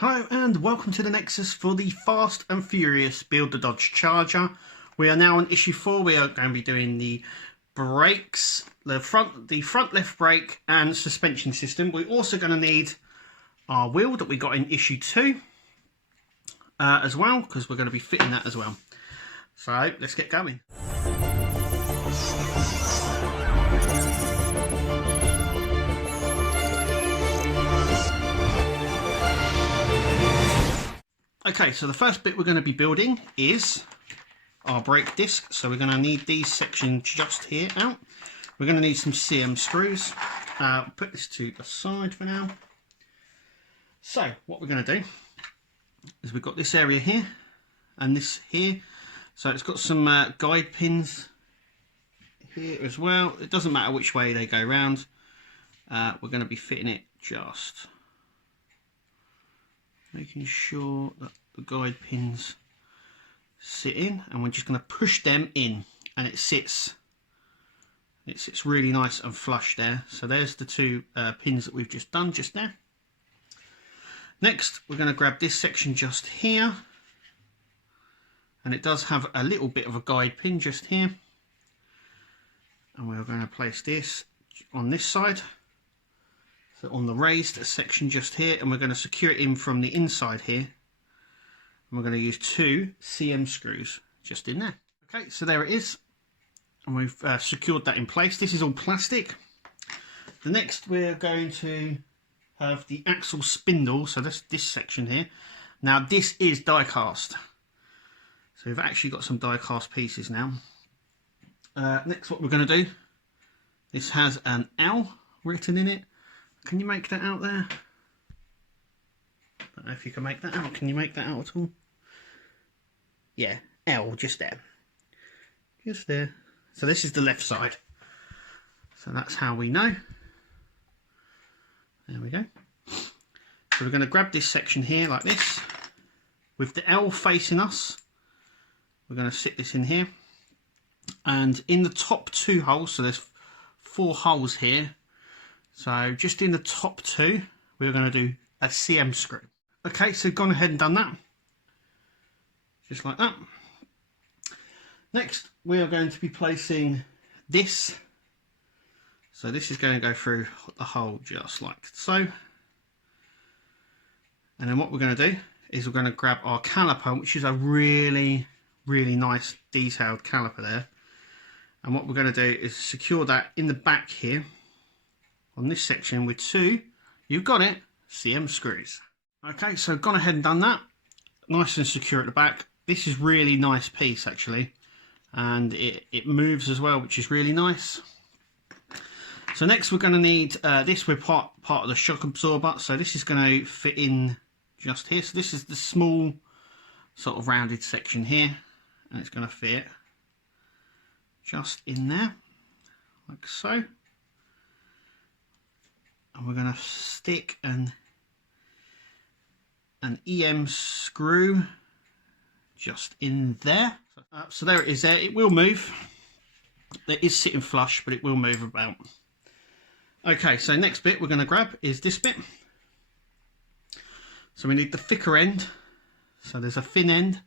Hello and welcome to the Nexus for the Fast and Furious Build the Dodge Charger. We are now on issue 4. We are going to be doing the brakes, the front left brake and suspension system. We're also going to need our wheel that we got in issue 2 as well, because we're going to be fitting that as well. So let's get going. Okay, so the first bit we're going to be building is our brake disc. So we're going to need these sections just here out. We're going to need some CM screws. Put this to the side for now. So what we're going to do is we've got this area here and this here. So it's got some guide pins here as well. It doesn't matter which way they go round. We're going to be fitting it just making sure that the guide pins sit in, and we're just going to push them in, and it sits really nice and flush there. So there's the two pins that we've just done just there. Next we're going to grab this section just here, and it does have a little bit of a guide pin just here, and we're going to place this on this side. So on the raised section just here, and we're going to secure it in from the inside here. And we're going to use 2 CM screws just in there. Okay, so there it is. And we've secured that in place. This is all plastic. The next we're going to have the axle spindle. So that's this section here. Now this is die cast. So we've actually got some die cast pieces now. Next what we're going to do, this has an L written in it. Can you make that out there? I don't know if you can make that out. Can you make that out at all? Yeah, L, just there. Just there. So this is the left side. So that's how we know. There we go. So we're going to grab this section here like this. With the L facing us, we're going to sit this in here. And in the top 2 holes, so there's 4 holes here. So just in the top 2, we're going to do a CM screw. Okay, so gone ahead and done that. Just like that. Next, we are going to be placing this. So this is going to go through the hole just like so. And then what we're going to do is we're going to grab our caliper, which is a really, really nice detailed caliper there. And what we're going to do is secure that in the back here on this section with 2, you've got it, CM screws. Okay, so gone ahead and done that. Nice and secure at the back. This is really nice piece actually, and it moves as well, which is really nice. So next we're going to need this. We're part of the shock absorber, so this is going to fit in just here. So this is the small sort of rounded section here, and it's going to fit just in there like so. And we're going to stick an EM screw just in there. So there it is there. It will move. It is sitting flush, but it will move about. Okay, so next bit we're going to grab is this bit. So we need the thicker end. So there's a thin end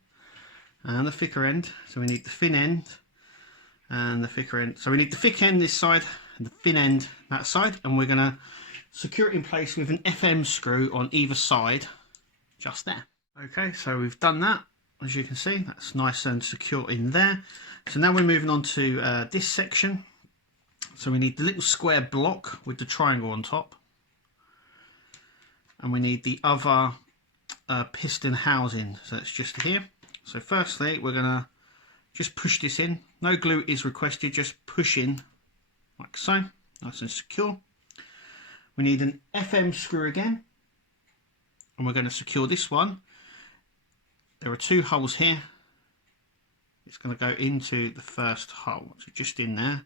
and the thicker end. So we need the thin end and the thicker end. So we need the thick end this side and the thin end that side, and we're going to secure it in place with an FM screw on either side just there. Okay, so we've done that. As you can see, that's nice and secure in there. So now we're moving on to this section. So we need the little square block with the triangle on top, and we need the other piston housing. So it's just here. So firstly we're going to just push this in. No glue is requested, just push in like so, nice and secure. We need an FM screw again, and we're going to secure this one. There are 2 holes here. It's going to go into the first hole, so just in there.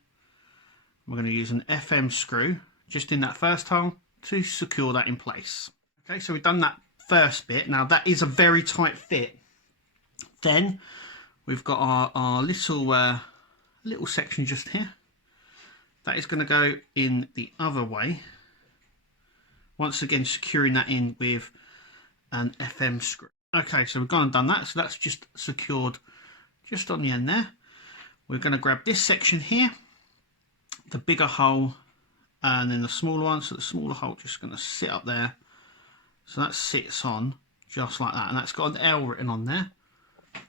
We're going to use an FM screw just in that first hole to secure that in place. Okay, so we've done that first bit. Now that is a very tight fit. Then we've got our little section just here. That is going to go in the other way. Once again securing that in with an FM screw. Okay, so we've gone and done that, so that's just secured just on the end there. We're going to grab this section here, the bigger hole, and then the smaller one. So the smaller hole just going to sit up there. So that sits on just like that, and that's got an L written on there.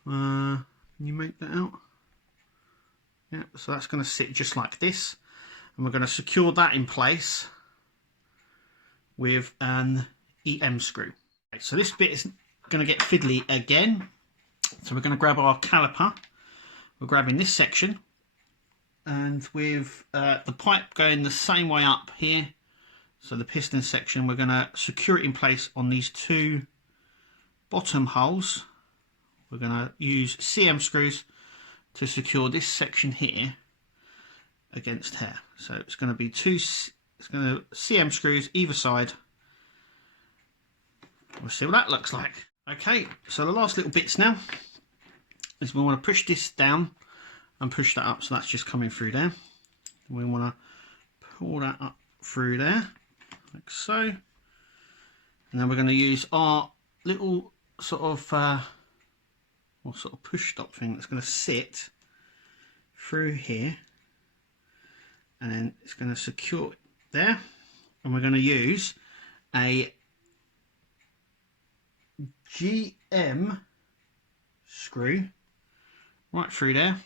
Can you make that out? Yeah, so that's going to sit just like this, and we're going to secure that in place with an EM screw. Okay, so this bit is going to get fiddly again. So we're going to grab our caliper. We're grabbing this section, and with the pipe going the same way up here, so the piston section, we're going to secure it in place on these two bottom holes. We're going to use CM screws to secure this section here against here. So it's going to be CM screws either side. We'll see what that looks like. Okay, so the last little bits now is we want to push this down and push that up, so that's just coming through there. We want to pull that up through there like so, and then we're going to use our little sort of push stop thing that's going to sit through here, and then it's going to secure it there, and we're going to use a GM screw right through there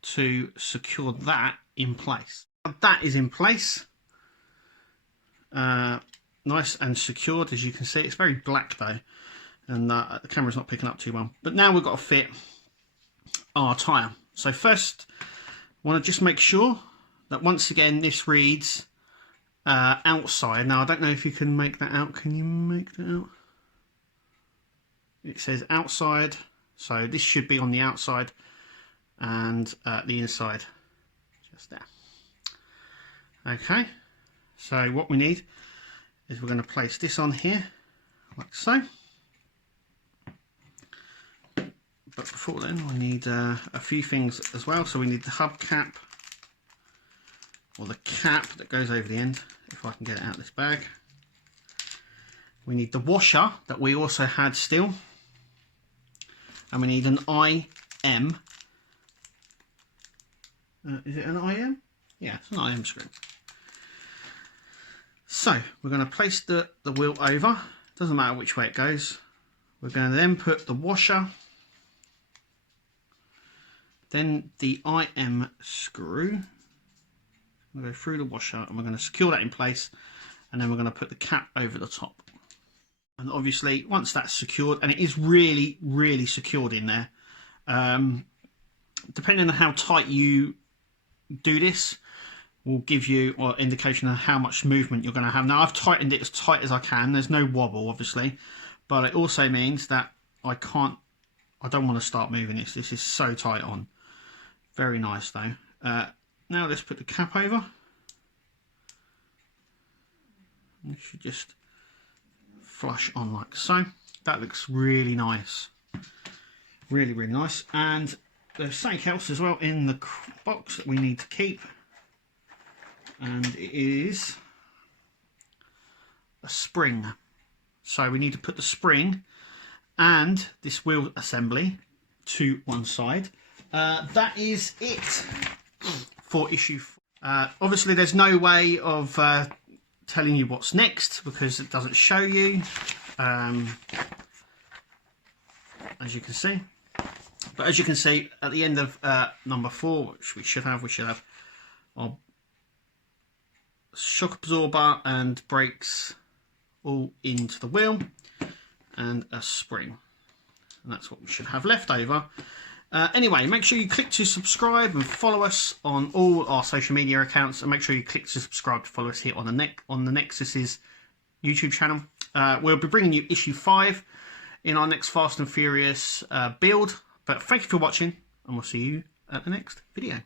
to secure that in place. That is in place, nice and secured. As you can see, it's very black though, and the camera's not picking up too well. But now we've got to fit our tyre. So first, I want to just make sure that once again this reads outside. Now I don't know if you can make that out. Can you make that out? It says outside, so this should be on the outside, and the inside just there. Okay, so what we need is we're going to place this on here like so, but before then we need a few things as well. So we need the hubcap, or the cap that goes over the end, if I can get it out of this bag. We need the washer that we also had still, and we need an IM. Is it an IM? Yeah, it's an IM screw. So we're going to place the wheel over. Doesn't matter which way it goes. We're going to then put the washer, then the IM screw. We're going to go through the washer, and we're going to secure that in place, and then we're going to put the cap over the top. And obviously once that's secured, and it is really, really secured in there, depending on how tight you do this, will give you an indication of how much movement you're going to have. Now I've tightened it as tight as I can. There's no wobble obviously, but it also means that I don't want to start moving this. This is so tight on. Very nice though. Now let's put the cap over. It should just flush on like so. That looks really nice. Really, really nice. And there's something else as well in the box that we need to keep, and it is a spring. So we need to put the spring and this wheel assembly to one side. That is it for issue 4. Obviously there's no way of telling you what's next because it doesn't show you, as you can see. But as you can see at the end of number 4, which we should have our shock absorber and brakes all into the wheel, and a spring, and that's what we should have left over. Anyway, make sure you click to subscribe and follow us on all our social media accounts, and make sure you click to subscribe to follow us here on the Nexus's YouTube channel. We'll be bringing you issue 5 in our next Fast and Furious build. But thank you for watching, and we'll see you at the next video.